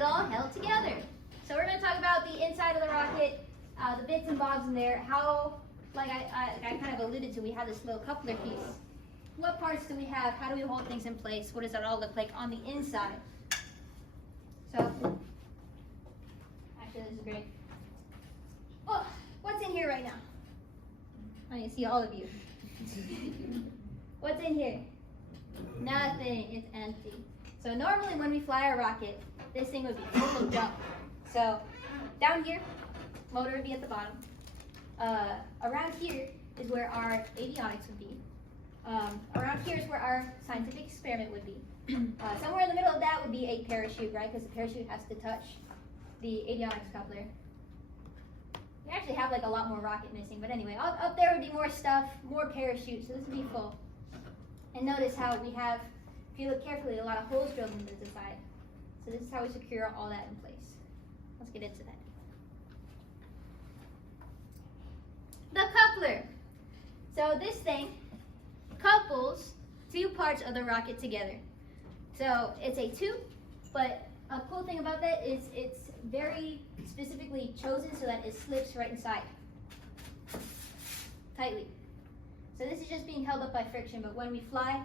it all held together? So we're going to talk about the inside of the rocket, the bits and bobs in there, how, like I kind of alluded to, we have this little coupler piece. What parts do we have? How do we hold things in place? What does that all look like on the inside? So, actually this is great. Oh, what's in here right now? I can see all of you. What's in here? Nothing, it's empty. So normally when we fly our rocket, this thing would be full of junk. So down here, motor would be at the bottom. Around here is where our avionics would be. Around here is where our scientific experiment would be. Somewhere in the middle of that would be a parachute, right? Because the parachute has to touch the avionics coupler. We actually have like a lot more rocket missing, but anyway, up there would be more stuff, more parachutes, so this would be full. And notice how we have, if you look carefully, a lot of holes drilled into the side. So this is how we secure all that in place. Let's get into that. The coupler. So this thing couples two parts of the rocket together. So it's a tube, but a cool thing about that is it's very specifically chosen so that it slips right inside tightly. So this is just being held up by friction, but when we fly,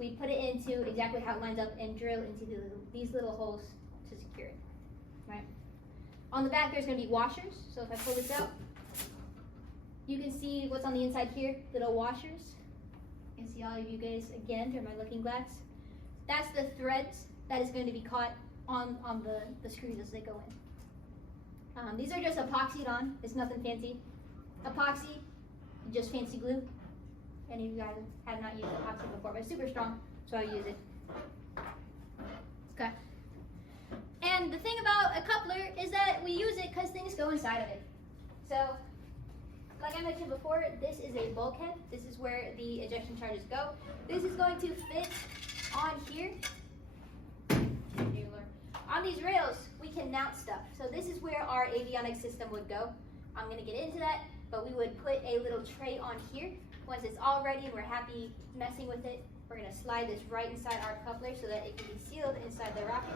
we put it into exactly how it lines up and drill into these little holes to secure it, right? On the back, there's going to be washers. So if I pull this out, you can see what's on the inside here, little washers. You can see all of you guys again through my looking glass. That's the threads that is going to be caught on the screws as they go in. These are just epoxied on. It's nothing fancy. Epoxy, just fancy glue. Any of you guys have not used epoxy before, but it's super strong, so I use it. Okay. And the thing about a coupler is that we use it because things go inside of it. So, like I mentioned before, this is a bulkhead. This is where the ejection charges go. This is going to fit on here. On these rails, we can mount stuff. So this is where our avionics system would go. I'm going to get into that, but we would put a little tray on here. Once it's all ready and we're happy messing with it, we're going to slide this right inside our coupler so that it can be sealed inside the rocket.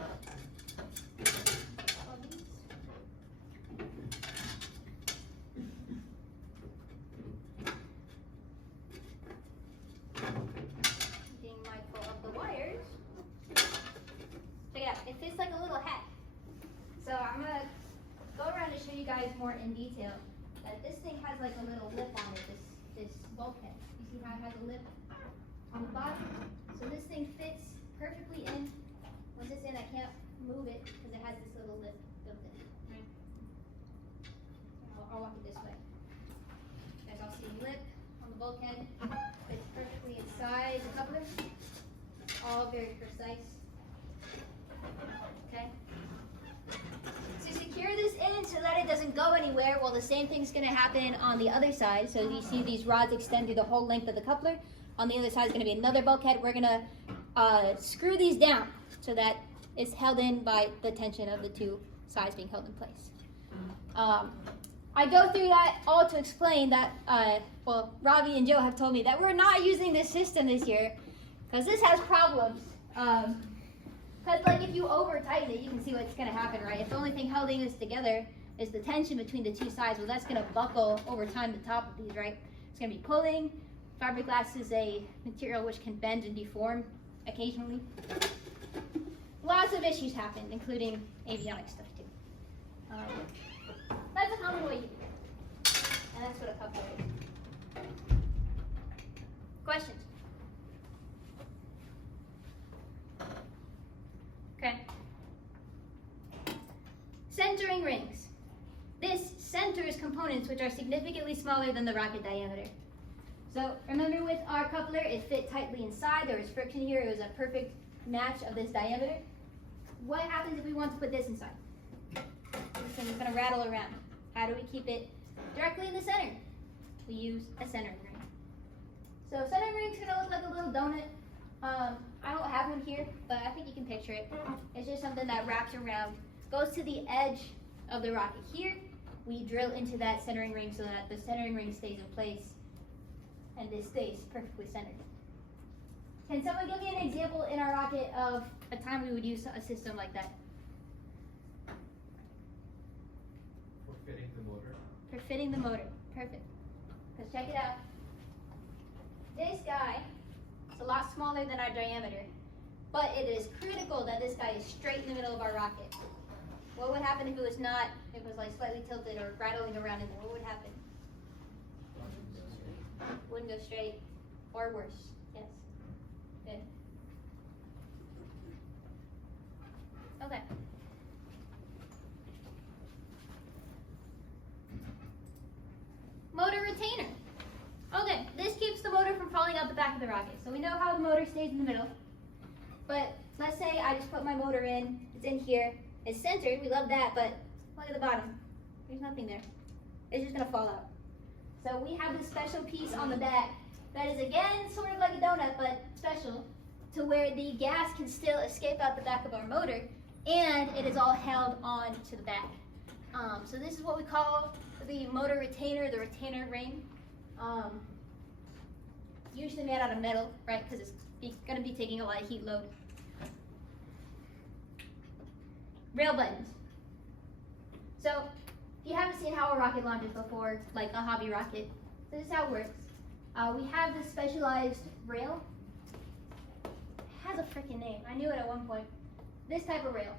Being mindful of the wires. Check it out. It fits like a little hat. So I'm going to go around and show you guys more in detail that this thing has like a little lip on it, this bulkhead. You see how it has a lip on the bottom? So this thing fits perfectly in. Once it's in, I can't move it because it has this little lip built in. Right? I'll walk it this way. You guys all see the lip on the bulkhead. Fits perfectly inside the coupler. All very precise. Okay? To secure this in so that it doesn't go anywhere, well, the same thing's going to happen on the other side. So you see these rods extend through the whole length of the coupler. On the other side is going to be another bulkhead. We're going to screw these down so that it's held in by the tension of the two sides being held in place. I go through that all to explain that, well, Robbie and Joe have told me that we're not using this system this year because this has problems. Because like if you over tighten it, you can see what's going to happen, right? If the only thing holding this together is the tension between the two sides, well, that's going to buckle over time the top of these, right? It's going to be pulling. Fiberglass is a material which can bend and deform occasionally. Lots of issues happen, including avionics stuff too. That's a common way you do it. And that's what a coupler is. Questions? Okay. Centering rings. This centers components which are significantly smaller than the rocket diameter. So remember with our coupler, it fit tightly inside. There was friction here. It was a perfect match of this diameter. What happens if we want to put this inside? This thing is going to rattle around. How do we keep it directly in the center? We use a centering ring. So centering ring is going to look like a little donut. I don't have one here, but I think you can picture it. It's just something that wraps around, goes to the edge of the rocket here. We drill into that centering ring so that the centering ring stays in place and this stays perfectly centered. Can someone give me an example in our rocket of a time we would use a system like that? fitting the motor. For fitting the motor. Perfect. Let's check it out. This guy is a lot smaller than our diameter, but it is critical that this guy is straight in the middle of our rocket. What would happen if it was not, if it was like slightly tilted or rattling around in there? What would happen? Wouldn't go straight, or worse. Yes. Good. Okay. Motor retainer. Okay, this keeps the motor from falling out the back of the rocket. So we know how the motor stays in the middle. But let's say I just put my motor in, it's in here, it's centered, we love that, but look at the bottom. There's nothing there. It's just gonna fall out. So we have this special piece on the back that is again sort of like a donut, but special, to where the gas can still escape out the back of our motor, and it is all held on to the back. So this is what we call the motor retainer, the retainer ring. Usually made out of metal, right? Because it's going to be taking a lot of heat load. Rail buttons. So if you haven't seen how a rocket launches before, like a hobby rocket, this is how it works. We have this specialized rail. It has a freaking name. I knew it at one point. This type of rail.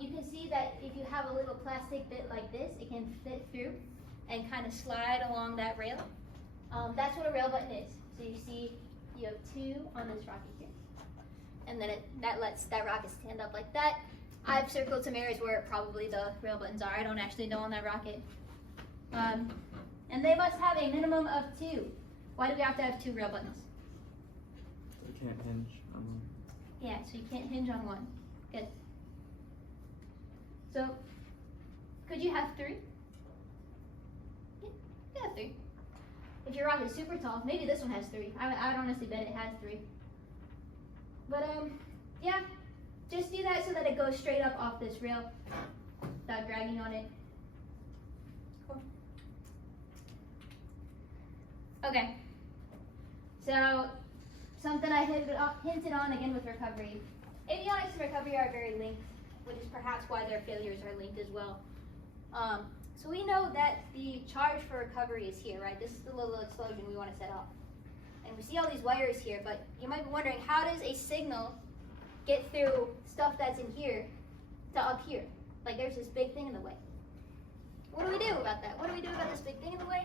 You can see that if you have a little plastic bit like this, it can fit through and kind of slide along that rail. That's what a rail button is. So you see you have two on this rocket here. And then that lets that rocket stand up like that. I've circled some areas where probably the rail buttons are. I don't actually know on that rocket. And they must have a minimum of two. Why do we have to have two rail buttons? You can't hinge on one. Yeah, so you can't hinge on one. Good. So, could you have three? Yeah, you have three. If your rocket is super tall, maybe this one has three. I would honestly bet it has three. But yeah, just do that so that it goes straight up off this rail without dragging on it. Cool. Okay. So, something I hinted on again with recovery. Avionics and recovery are very linked, which is perhaps why their failures are linked as well. So we know that the charge for recovery is here, right? This is the little explosion we want to set off. And we see all these wires here, but you might be wondering, how does a signal get through stuff that's in here to up here? Like there's this big thing in the way. What do we do about that? What do we do about this big thing in the way?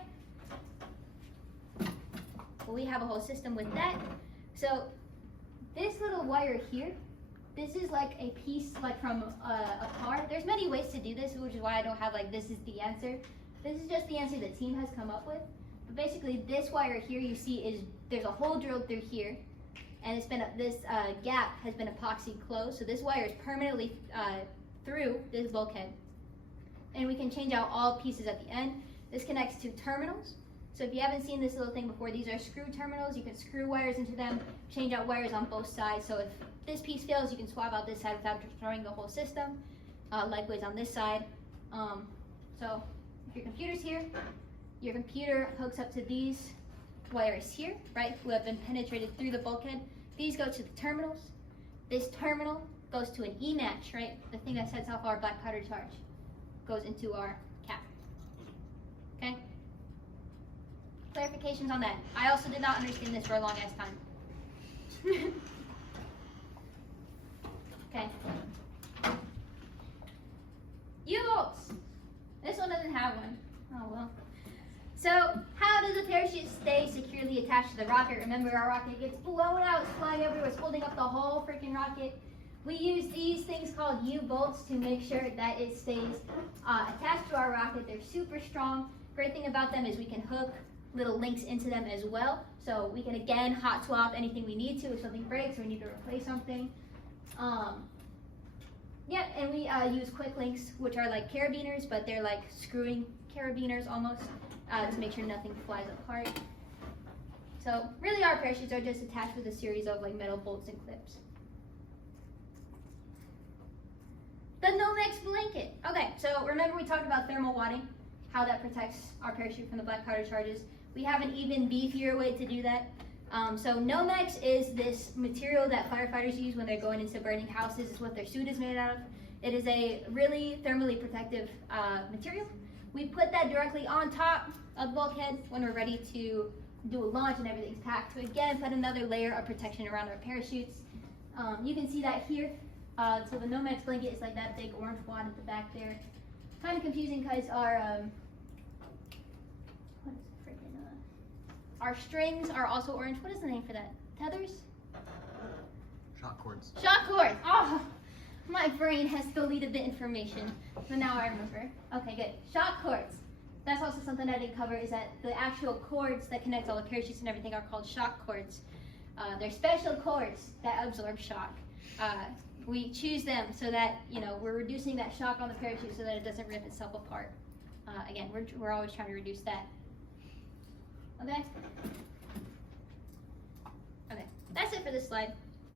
Well, we have a whole system with that. So this little wire here, this is like a piece like from a car. There's many ways to do this, which is why I don't have like this is the answer. This is just the answer the team has come up with. But basically this wire here you see is, there's a hole drilled through here, and it's been, this gap has been epoxy closed. So this wire is permanently through this bulkhead. And we can change out all pieces at the end. This connects to terminals. So if you haven't seen this little thing before, these are screw terminals. You can screw wires into them, change out wires on both sides. So if this piece fails, you can swap out this side without destroying the whole system. Likewise on this side. So if your computer's here, your computer hooks up to these wires here, right, who have been penetrated through the bulkhead. These go to the terminals. This terminal goes to an E-match, right, the thing that sets off our black powder charge. Goes into our cap. Okay? Clarifications on that. I also did not understand this for a long ass time. Okay. U-bolts. This one doesn't have one. Oh well. So how does a parachute stay securely attached to the rocket? Remember, our rocket gets blown out, it's flying everywhere, it's holding up the whole freaking rocket. We use these things called U-bolts to make sure that it stays attached to our rocket. They're super strong. Great thing about them is we can hook little links into them as well. So we can again hot swap anything we need to if something breaks or we need to replace something. Yeah, and we use quick links, which are like carabiners, but they're like screwing carabiners almost to make sure nothing flies apart. So really our parachutes are just attached with a series of like metal bolts and clips. The Nomex blanket. Okay, so remember we talked about thermal wadding, how that protects our parachute from the black powder charges. We have an even beefier way to do that. So Nomex is this material that firefighters use when they're going into burning houses. It's what their suit is made out of. It is a really thermally protective material. We put that directly on top of the bulkhead when we're ready to do a launch and everything's packed. So again, put another layer of protection around our parachutes. You can see that here. So the Nomex blanket is like that big orange wad at the back there. Kind of confusing because our strings are also orange. What is the name for that? Tethers? Shock cords. Shock cords. Oh, my brain has deleted the information, so now I remember. Okay, good. Shock cords. That's also something I didn't cover, is that the actual cords that connect all the parachutes and everything are called shock cords. They're special cords that absorb shock. We choose them so that, you know, we're reducing that shock on the parachute so that it doesn't rip itself apart. Again, we're always trying to reduce that. Okay? Okay, that's it for this slide.